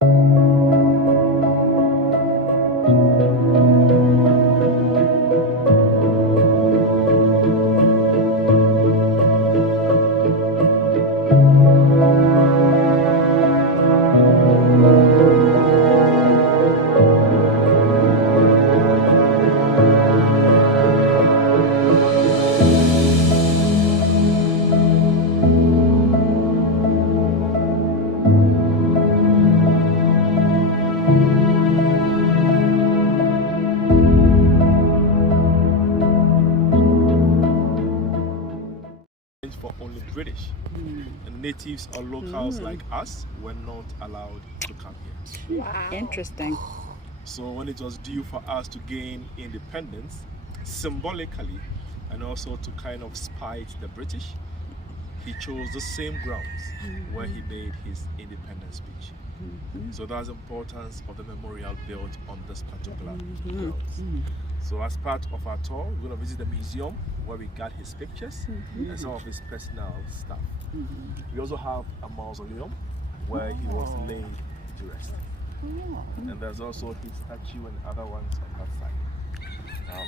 For only British. And natives or locals like us were not allowed to come here. Wow. Interesting. So when it was due for us to gain independence, symbolically and also to kind of spite the British, he chose the same grounds where he made his independence speech. So that's the importance of the memorial built on this particular grounds. So as part of our tour, we're going to visit the museum where we got his pictures and some of his personal stuff. We also have a mausoleum where he was laid to rest. And there's also his statue and other ones on that side.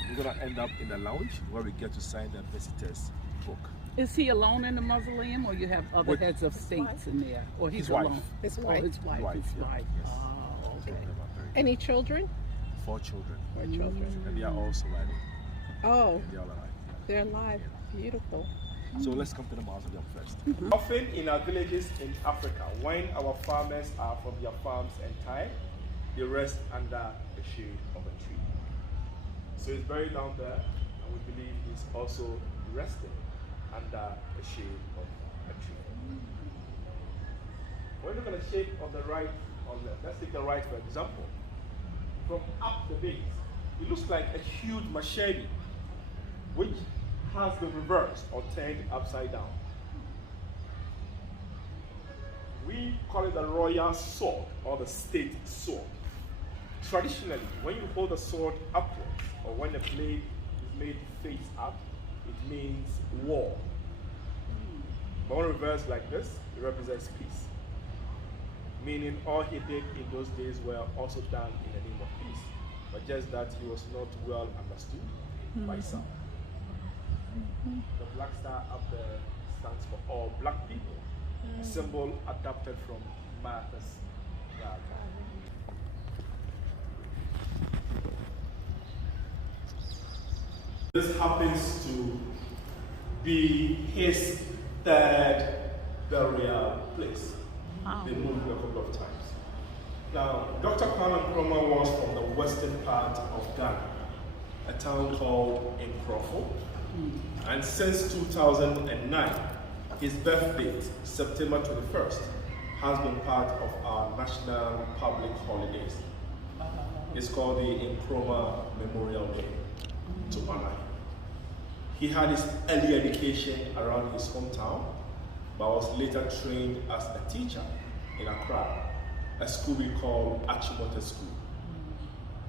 We're going to end up in the lounge where we get to sign the visitors book. Is he alone in the mausoleum, or you have other heads of states in there? Or he's alone? His wife. His wife. His wife. Yes. Oh, okay. Any children? 4 children. 4 children. And they are all surviving. Oh, They are alive. they're alive. Beautiful. So let's come to the mausoleum first. Often in our villages in Africa, when our farmers are from their farms and tired, they rest under the shade of a tree. So he's buried down there, and we believe he's also resting under the shade of a tree. When you look at the shape of the right or left, let's take the right for example. From up the base, it looks like a huge machete, which has been reversed or turned upside down. We call it the royal sword or the state sword. Traditionally, when you hold the sword upwards or when the blade is made face up, it means war. But when reversed like this, it represents peace. Meaning all he did in those days were also done in the name of peace, but just that he was not well understood by some. The black star up there stands for all black people, a symbol adapted from Martha's God. This happens to be his 3rd burial place. Wow. They moved a couple of times. Now, Dr. Kwame Nkrumah was from the western part of Ghana, a town called Nkrumah. And since 2009, his birth date, September 21st, has been part of our national public holidays. It's called the Nkrumah Memorial Day to honor him. He had his early education around his hometown, but was later trained as a teacher in Accra, a school we call Achimota School.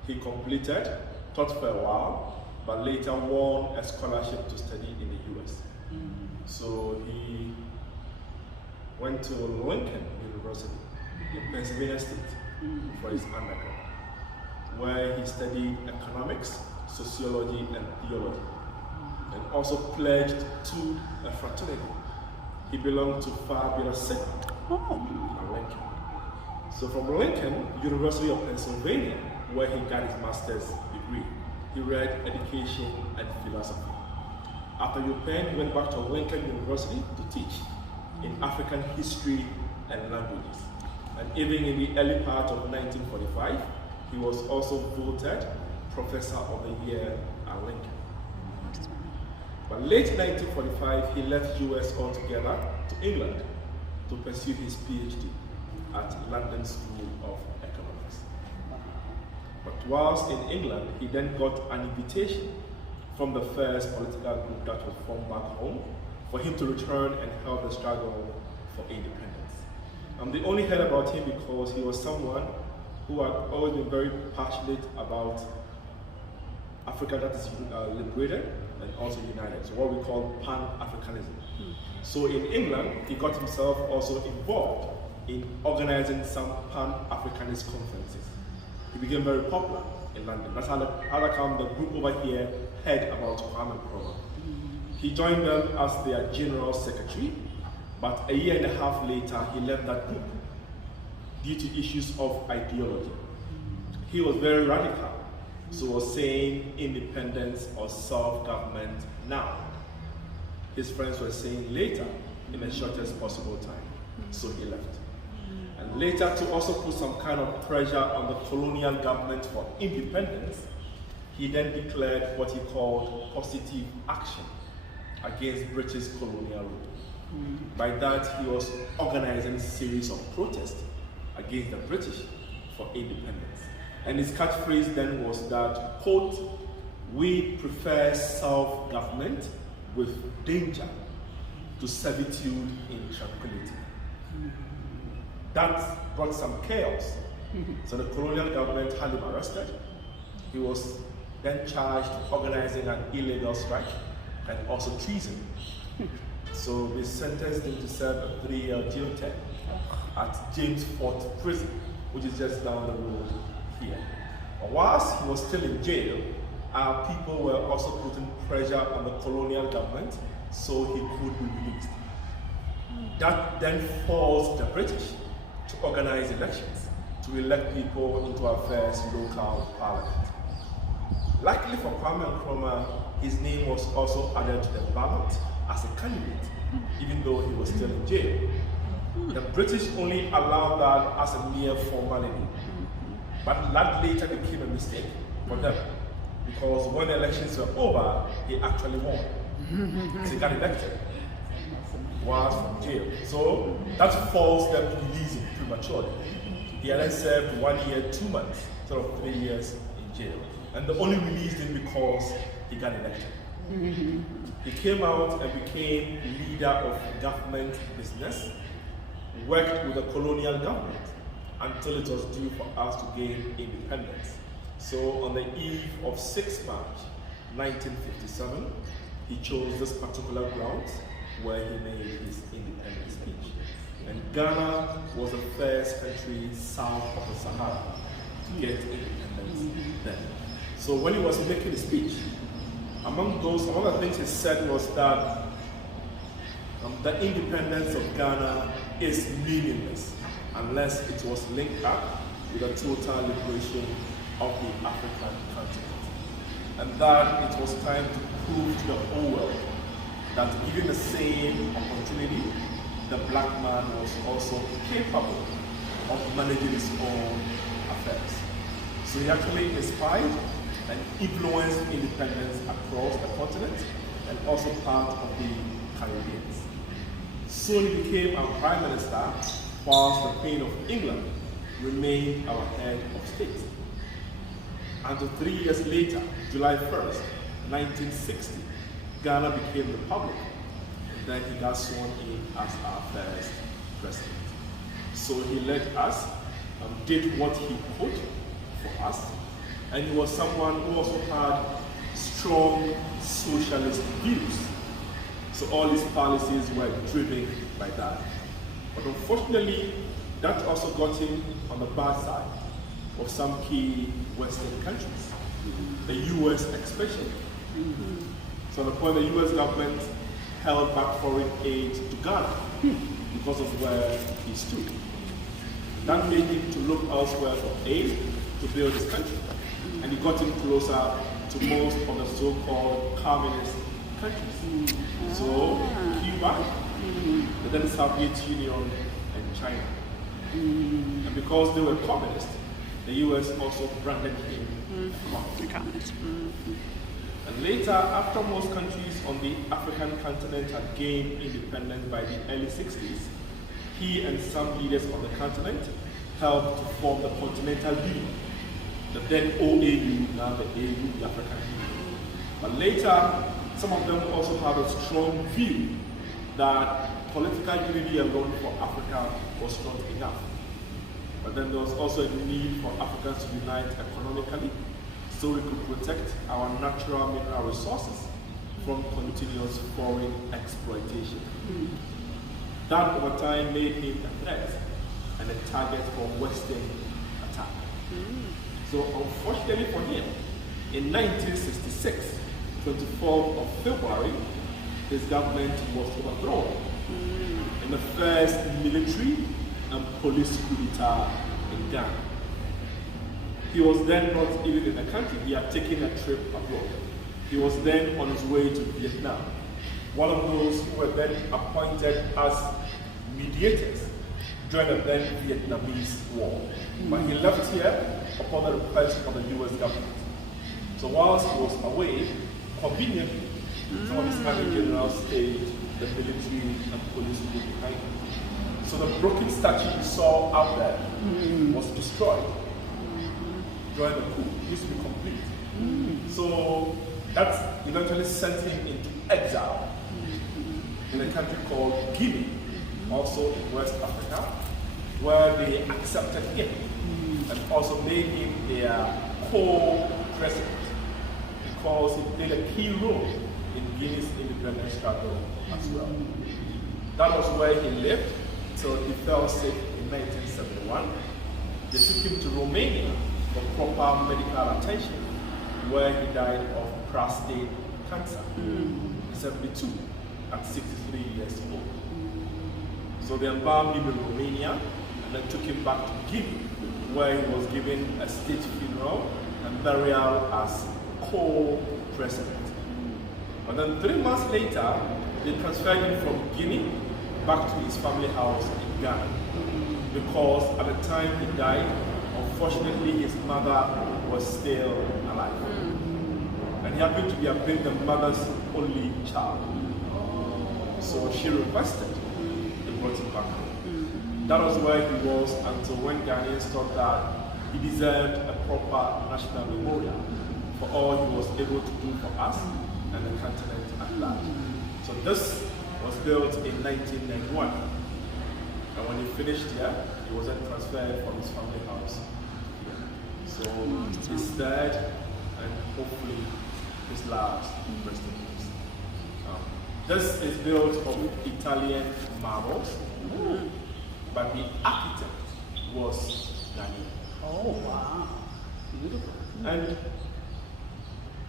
He completed, taught for a while, but later won a scholarship to study in the US. So he went to Lincoln University in Pennsylvania State for his undergrad, where he studied economics, sociology, and theology, and also pledged to a fraternity. He belonged to Phi Beta Sigma at Lincoln. So from Lincoln, University of Pennsylvania, where he got his master's degree, he read education and philosophy. After UPenn, he went back to Lincoln University to teach in African history and languages. And even in the early part of 1945, he was also voted Professor of the Year at Lincoln. But late 1945, he left US altogether to England to pursue his PhD at London School of Economics. But whilst in England, he then got an invitation from the first political group that was formed back home for him to return and help the struggle for independence. They only heard about him because he was someone who had always been very passionate about Africa that is liberated and also united, so what we call Pan-Africanism. So in England, he got himself also involved in organizing some Pan-Africanist conferences. He became very popular in London. That's how the group over here heard about Kwame Nkrumah. He joined them as their general secretary, but a year and a half later, he left that group due to issues of ideology. He was very radical, so was saying independence or self-government now. His friends were saying later, in the shortest possible time, so he left. And later, to also put some kind of pressure on the colonial government for independence, he then declared what he called positive action against British colonial rule. By that, he was organizing a series of protests against the British for independence. And his catchphrase then was that, quote, "We prefer self-government with danger to servitude in tranquility." That brought some chaos. So the colonial government had him arrested. He was then charged with organizing an illegal strike and also treason. So they sentenced him to serve a 3-year jail term at James Fort Prison, which is just down the road here. But whilst he was still in jail, our people were also putting pressure on the colonial government so he could be released. That then forced the British to organize elections to elect people into our first local parliament. Luckily for Kwame Nkrumah, his name was also added to the ballot as a candidate, even though he was still in jail. The British only allowed that as a mere formality. But that later became a mistake for them, because when the elections were over, he actually won. So he got elected whilst from jail. So that forced them to release him prematurely. He had then served 1 year, 2 months, instead of 3 years in jail. And they only released him because he got elected. He came out and became leader of government business, worked with the colonial government until it was due for us to gain independence. So on the eve of 6 March 1957, he chose this particular ground where he made his independence speech. And Ghana was the first country south of the Sahara to get independence then. So when he was making his speech, among the things he said was that the independence of Ghana is meaningless unless it was linked up with the total liberation of the African continent. And that it was time to prove to the whole world that given the same opportunity, the black man was also capable of managing his own affairs. So he actually inspired and influenced independence across the continent and also part of the Caribbean. Soon he became our prime minister, whilst the Queen of England remained our head of state. Until 3 years later, July 1st, 1960, Ghana became a republic. And then he got sworn in as our first president. So he led us, did what he could for us, and he was someone who also had strong socialist views. So all his policies were driven by that. But unfortunately, that also got him on the bad side of some key Western countries, the US especially. So at the point the US government held back foreign aid to Ghana because of where he stood. That made him to look elsewhere for aid to build his country. And he got him closer to most of the so-called communist countries. So Cuba, the then Soviet Union, and China. And because they were communist, the US also branded him a communist. And later, after most countries on the African continent had gained independence by the early 60s, he and some leaders on the continent helped to form the Continental Union, the then OAU, now the AU, the African Union. But later, some of them also had a strong view that political unity alone for Africa was not enough. But then there was also a need for Africans to unite economically so we could protect our natural mineral resources from continuous foreign exploitation. That over time made him a threat and a target for Western attack. So unfortunately for him, in 1966, 24th of February, his government was overthrown in the first military and police coup d'etat in Ghana. He was then not even in the country, he had taken a trip abroad. He was then on his way to Vietnam, one of those who were then appointed as mediators during the then Vietnamese War. But he left here upon the request of the US government. So whilst he was away, conveniently, some of his army generals stayed the military and police group behind him. So the broken statue you saw out there was destroyed during the coup. It used to be complete. So that eventually sent him into exile in a country called Guinea, also in West Africa, where they accepted him and also made him their co-president because he played a key role in Guinea's independence struggle as well. That was where he lived till he fell sick in 1971. They took him to Romania for proper medical attention, where he died of prostate cancer in 72 at 63 years old. So they embalmed him in Romania and then took him back to Guinea, where he was given a state funeral and burial as co-president. But then 3 months later, they transferred him from Guinea back to his family house in Ghana, because at the time he died, unfortunately his mother was still alive. And he happened to have been the mother's only child. So she requested they brought him back home. That was where he was until when Ghanaians thought that he deserved a proper national memorial for all he was able to do for us and the continent at large. So this was built in 1991. And when he finished here, he was then transferred from his family house here. So his third and hopefully his last resting place. This is built of Italian marbles, but the architect was Ghanaian. Oh, wow. Beautiful. And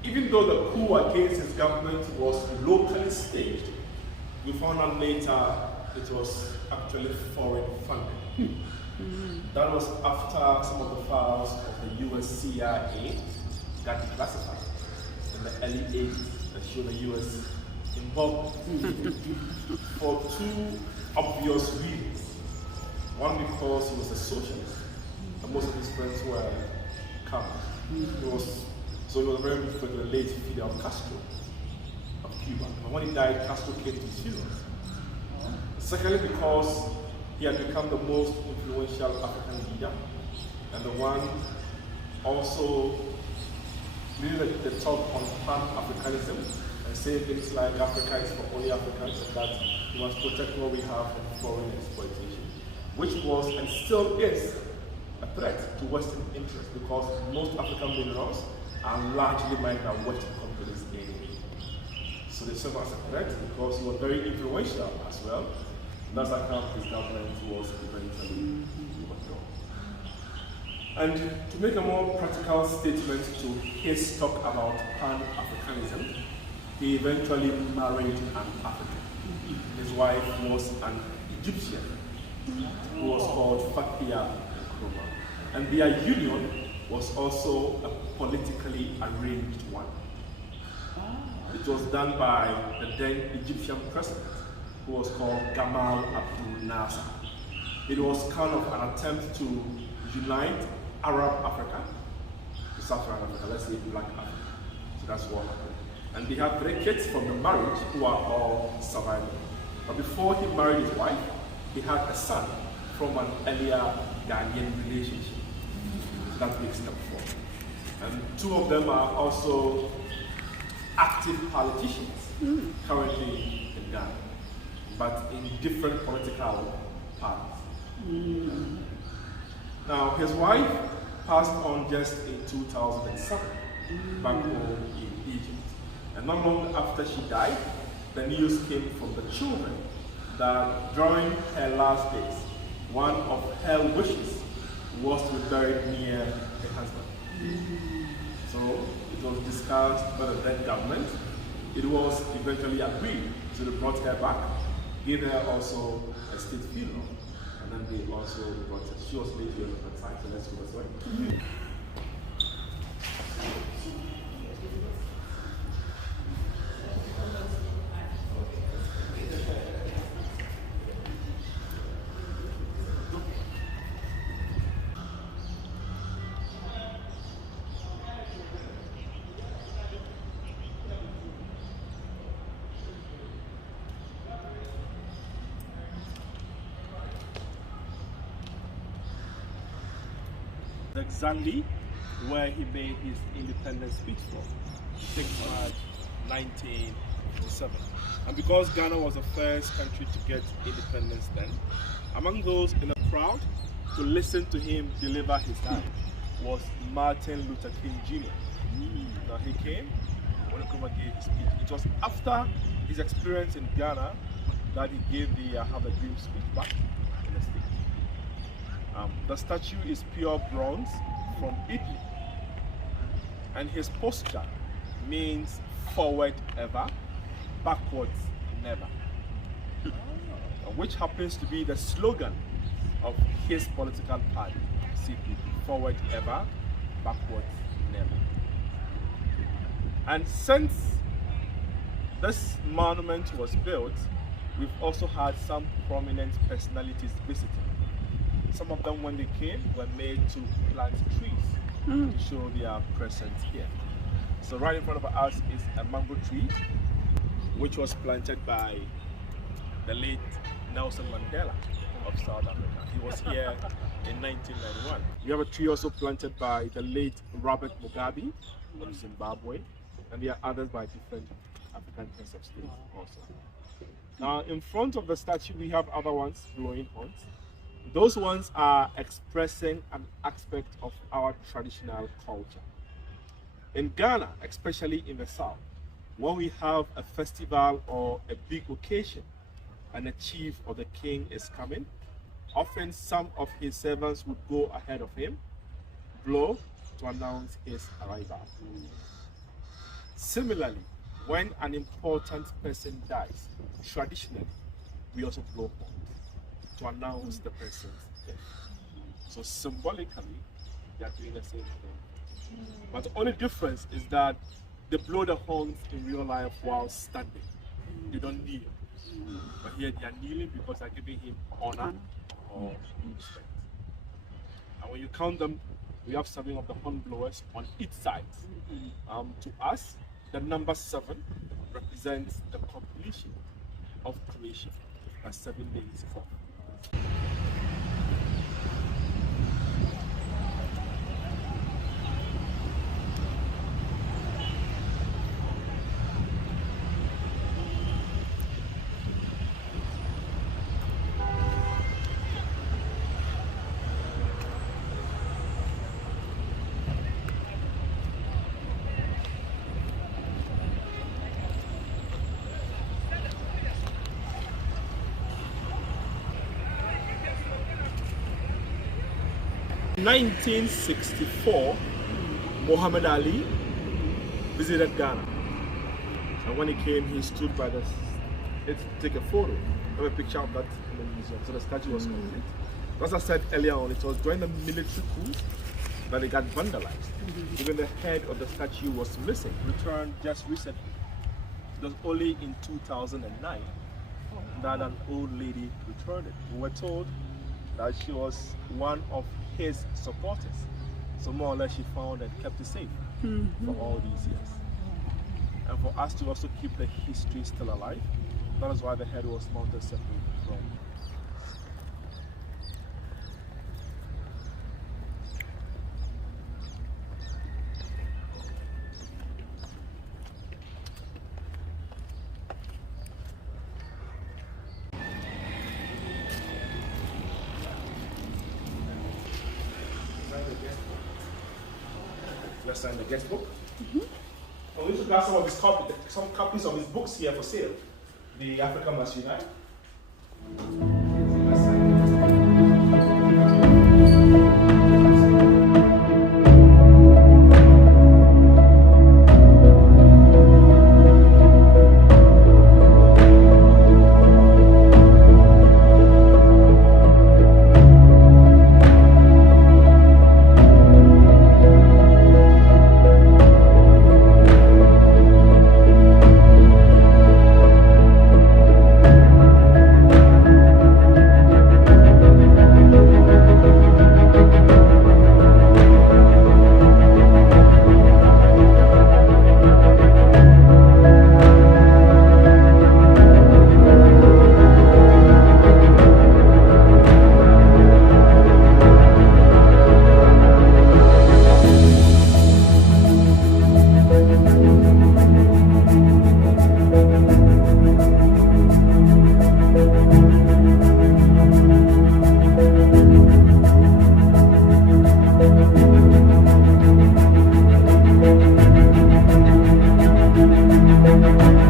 even though the coup against his government was locally staged, we found out later it was actually foreign funded. That was after some of the files of the US CIA got declassified in the early 80s that showed the US involvement for two obvious reasons. One, because he was a socialist, and most of his friends were communists. So he was very good with the late Fidel Castro of Cuba. And when he died, Castro came to his funeral. Secondly, because he had become the most influential African leader, and the one also leading the talk on Pan-Africanism and saying things like Africa is for only Africans and that we must protect what we have from foreign exploitation, which was and still is a threat to Western interests because most African minerals are largely mined by Western companies in Asia. So they serve as a threat because he was very influential as well. That's how his government was eventually overthrown. And to make a more practical statement to his talk about Pan-Africanism, he eventually married an African. His wife was an Egyptian who was called Fakia Nkrumah. And their union was also a politically arranged one. It was done by the then Egyptian president, who was called Gamal Abdel Nasser. It was kind of an attempt to unite Arab Africa to Sub-Saharan Africa, let's say Black Africa. So that's what happened. And they had 3 kids from the marriage who are all surviving. But before he married his wife, he had a son from an earlier Ghanaian relationship. So that makes them 4. And 2 of them are also active politicians currently in Ghana, but in different political parties. Now, his wife passed on just in 2007, back home in Egypt. And not long after she died, the news came from the children that during her last days, one of her wishes was to be buried near her husband. So it was discussed by the then government. It was eventually agreed. So they brought her back, gave her also a state funeral, and then they also brought her. She was laid here on that side, so let's go this way. Exactly where he made his independence speech from, 6 March 1907. And because Ghana was the first country to get independence then, among those in the crowd to listen to him deliver his time was Martin Luther King Jr. Now he came when Nkrumah gave his speech. It was after his experience in Ghana that he gave the Have a Dream speech back in the States. The statue is pure bronze from Italy, and his posture means forward ever, backwards never, which happens to be the slogan of his political party, CPP, forward ever, backwards never. And since this monument was built, we've also had some prominent personalities visiting. Some of them, when they came, were made to plant trees to show their presence here. So right in front of us is a mango tree, which was planted by the late Nelson Mandela of South Africa. He was here in 1991. We have a tree also planted by the late Robert Mugabe of Zimbabwe, and there are others by different African heads of state also. Now, in front of the statue, we have other ones, blowing horns. Those ones are expressing an aspect of our traditional culture. In Ghana, especially in the south, when we have a festival or a big occasion and a chief or the king is coming, often some of his servants would go ahead of him, blow to announce his arrival. Similarly, when an important person dies, traditionally, we also blow horns to announce the person's death. So symbolically, they are doing the same thing. But the only difference is that they blow the horns in real life while standing. They don't kneel. But here they are kneeling because they are giving him honor or respect. And when you count them, we have 7 of the horn blowers on each side. To us, the number 7 represents the completion of creation. That's 7 days for. In 1964, Muhammad Ali visited Ghana, and when he came, he stood by this. Let's take a photo. I have a picture of that in the museum. So the statue was complete. As I said earlier on, it was during the military coup that it got vandalized. Even the head of the statue was missing. Returned just recently. It was only in 2009 that an old lady returned it. We were told that she was one of his supporters. So more or less she found and kept it safe for all these years. And for us to also keep the history still alive, that is why the head was mounted separately from. Let's sign the guest book. We also got some copies of his books here for sale. The Africa Must Unite. Let's sign it. Thank you.